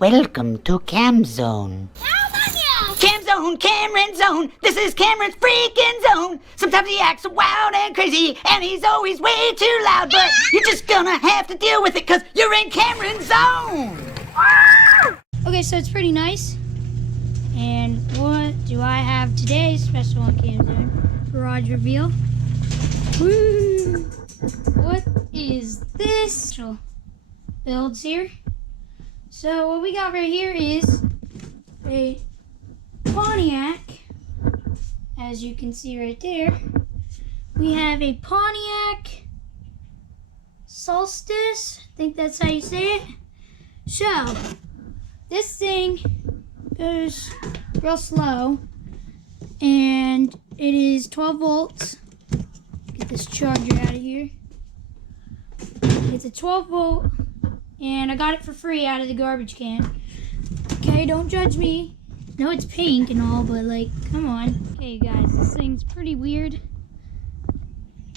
Welcome to Cam Zone. Cam Zone, Cameron Zone. This is Cameron's freaking zone. Sometimes he acts wild and crazy, and he's always way too loud. But you're just gonna have to deal with it, cause you're in Cameron Zone. Okay, so it's pretty nice. And what do I have today? Special on Cam Zone garage reveal. Woo! What is this? Special builds here. So what we got right here is a Pontiac. As you can see right there, we have a Pontiac solstice. I think that's how you say it. So this thing goes real slow, and it is 12 volts. Get this charger out of here. It's a 12 volt, and I got it for free out of the garbage can. Okay, don't judge me. No, it's pink and all, but like, come on. Okay, guys, this thing's pretty weird.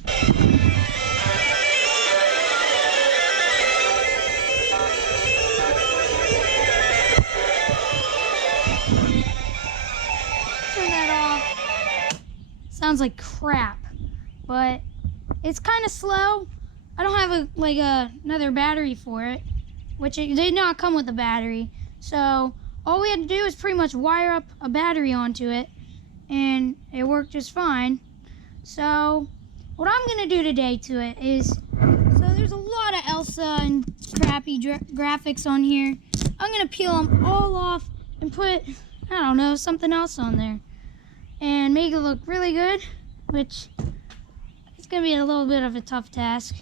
Turn that off. Sounds like crap, but it's kind of slow. I don't have another battery for it, which it did not come with a battery. So all we had to do is pretty much wire up a battery onto it, and it worked just fine. So what I'm gonna do today to it is, so there's a lot of Elsa and crappy graphics on here. I'm gonna peel them all off and put, I don't know, something else on there and make it look really good, which it's gonna be a little bit of a tough task.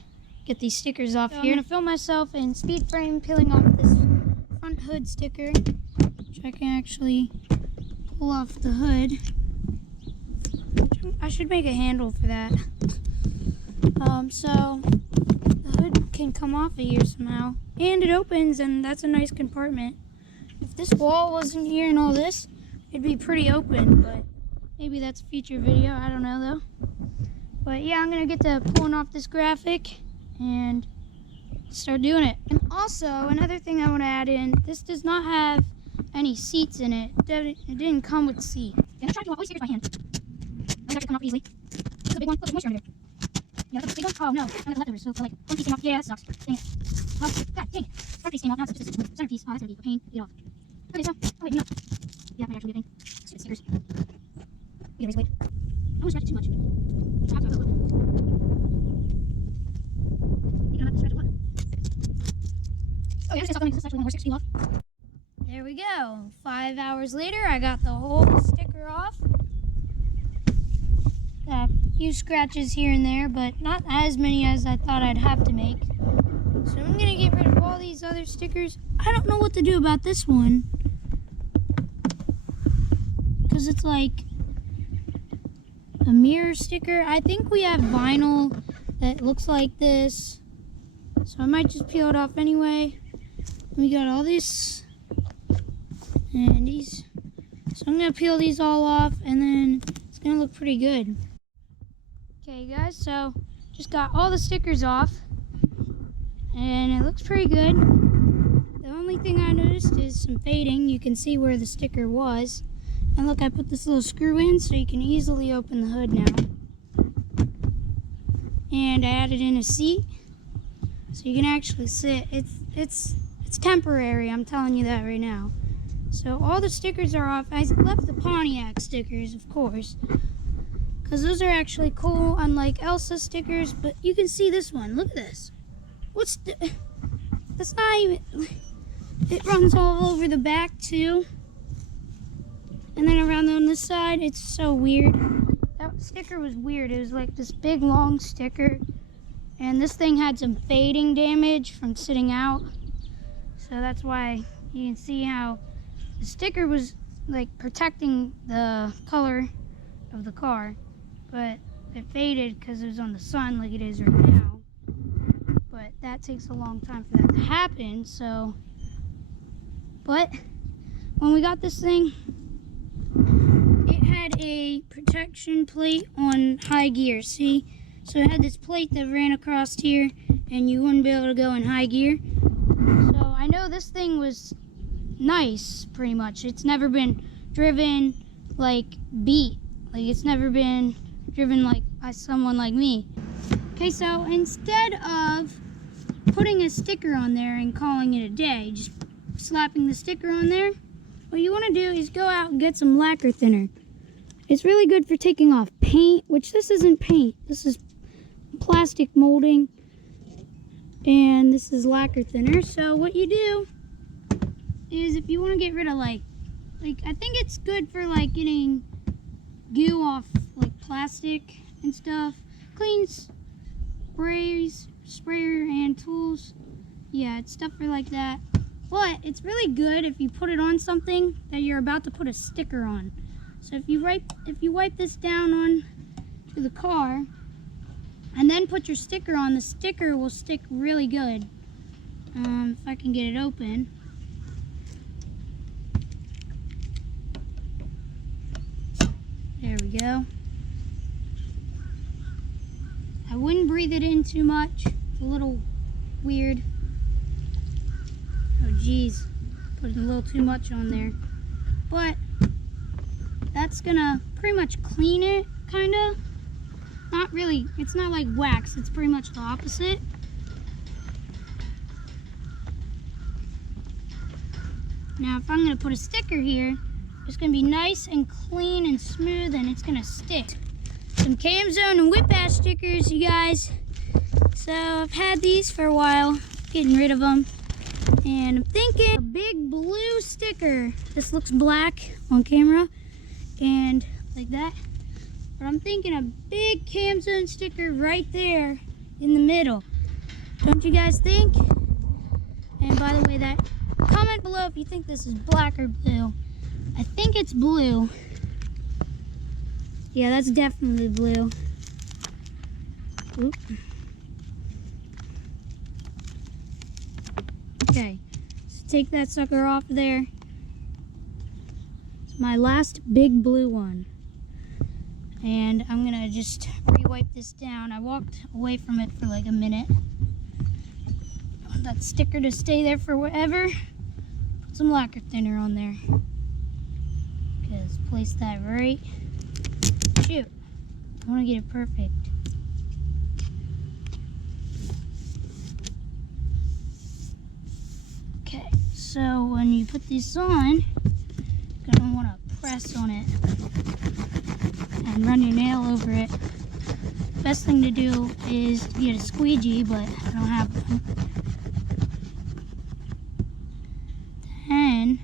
Get these stickers off here. I'm gonna film myself in speed frame peeling off this front hood sticker, which I can actually pull off the hood. I should make a handle for that. So the hood can come off of here somehow, and it opens, and that's a nice compartment. If this wall wasn't here and all this, it'd be pretty open, but maybe that's a future video. I don't know though. But yeah, I'm gonna get to pulling off this graphic and start doing it. And also, another thing I want to add in, this does not have any seats in it. It didn't come with seats. Yeah, I'm trying to always stick it by hand. I got to come off easily. It's a big one. Look, there's moisture under there. Yeah, that's a big one. Oh no, I got the leftovers. So like, one piece came off. Yeah, that sucks. Dang it. Oh, God, dang it. Front piece came off. Now it's just a center piece. Oh, that's gonna be a pain to get off. Okay, so, oh wait, no. Yeah, that might actually be a thing. Stupid stickers. We gotta raise weight. I don't want to scratch it too much. So I have to have a little bit. Oh yeah, this is actually more 60 off. There we go. 5 hours later, I got the whole sticker off. Got a few scratches here and there, but not as many as I thought I'd have to make. So I'm gonna get rid of all these other stickers. I don't know what to do about this one, because it's like a mirror sticker. I think we have vinyl that looks like this, so I might just peel it off anyway. We got all this and these, so I'm gonna peel these all off, and then it's gonna look pretty good. Okay guys, so just got all the stickers off, and it looks pretty good. The only thing I noticed is some fading. You can see where the sticker was, and look, I put this little screw in so you can easily open the hood now. And I added in a seat so you can actually sit. It's temporary, I'm telling you that right now. So all the stickers are off. I left the Pontiac stickers, of course, because those are actually cool, unlike Elsa stickers. But you can see this one. Look at this. That's not even, it runs all over the back too, and then around on this side. It's so weird. That sticker was weird. It was like this big long sticker, and this thing had some fading damage from sitting out. So that's why you can see how the sticker was like protecting the color of the car, but it faded because it was on the sun like it is right now. But that takes a long time for that to happen. So, but when we got this thing, it had a protection plate on high gear. See? So it had this plate that ran across here, and you wouldn't be able to go in high gear. So I know this thing was nice, pretty much. It's never been driven like beat. Like, it's never been driven like by someone like me. Okay, so instead of putting a sticker on there and calling it a day, just slapping the sticker on there, what you want to do is go out and get some lacquer thinner. It's really good for taking off paint, which this isn't paint. This is plastic molding, and this is lacquer thinner. So what you do is, if you want to get rid of like I think it's good for like getting goo off like plastic and stuff. Cleans sprayer and tools. Yeah, it's stuff for like that. But it's really good if you put it on something that you're about to put a sticker on. So if you wipe this down on to the car and then put your sticker on, the sticker will stick really good. If I can get it open. There we go. I wouldn't breathe it in too much. It's a little weird. Oh geez, put a little too much on there. But that's gonna pretty much clean it, kinda. Not really, it's not like wax, it's pretty much the opposite. Now if I'm gonna put a sticker here, it's gonna be nice and clean and smooth, and it's gonna stick. Some Cam Zone and Whiplash stickers, you guys. So I've had these for a while, getting rid of them. And I'm thinking a big blue sticker. This looks black on camera and like that. But I'm thinking a big Cam Zone sticker right there in the middle. Don't you guys think? And by the way, that comment below if you think this is black or blue. I think it's blue. Yeah, that's definitely blue. Oop. Okay, so take that sucker off there. It's my last big blue one. And I'm gonna just re-wipe this down. I walked away from it for like a minute. I want that sticker to stay there forever. Put some lacquer thinner on there. Just place that right. Shoot, I want to get it perfect. Okay, so when you put this on, you're gonna want to press on it and run your nail over it. Best thing to do is to get a squeegee, but I don't have one. Then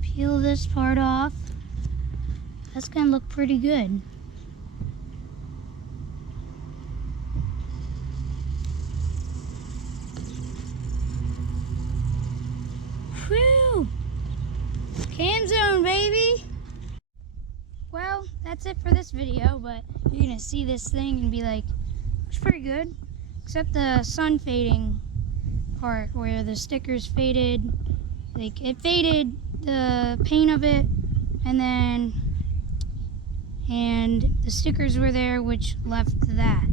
peel this part off. That's gonna look pretty good. Whew! Cam Zone, baby! Well, that's it for this video, but you're gonna see this thing and be like, it's pretty good. Except the sun fading part where the stickers faded. Like, it faded the paint of it, and the stickers were there, which left that.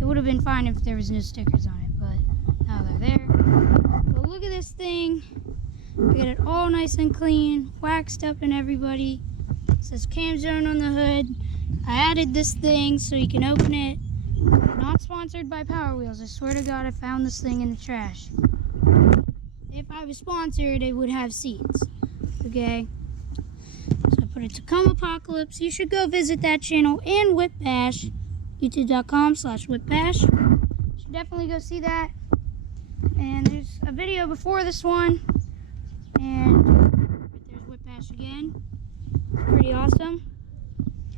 It would have been fine if there was no stickers on it, but now they're there. But look at this thing. Get it all nice and clean, waxed up and everybody. It says Cam Zone on the hood. I added this thing so you can open it. Not sponsored by Power Wheels. I swear to God, I found this thing in the trash. If I was sponsored, it would have seats. Okay? So I put it to Come Apocalypse. You should go visit that channel and Whiplash. YouTube.com/Whiplash. You should definitely go see that. And there's a video before this one. And there's Whiplash again. Pretty awesome.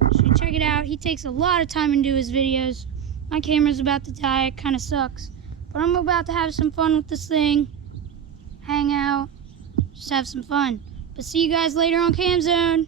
You should check it out. He takes a lot of time into his videos. My camera's about to die. It kind of sucks. But I'm about to have some fun with this thing. Hang out. Just have some fun. But see you guys later on Cam Zone.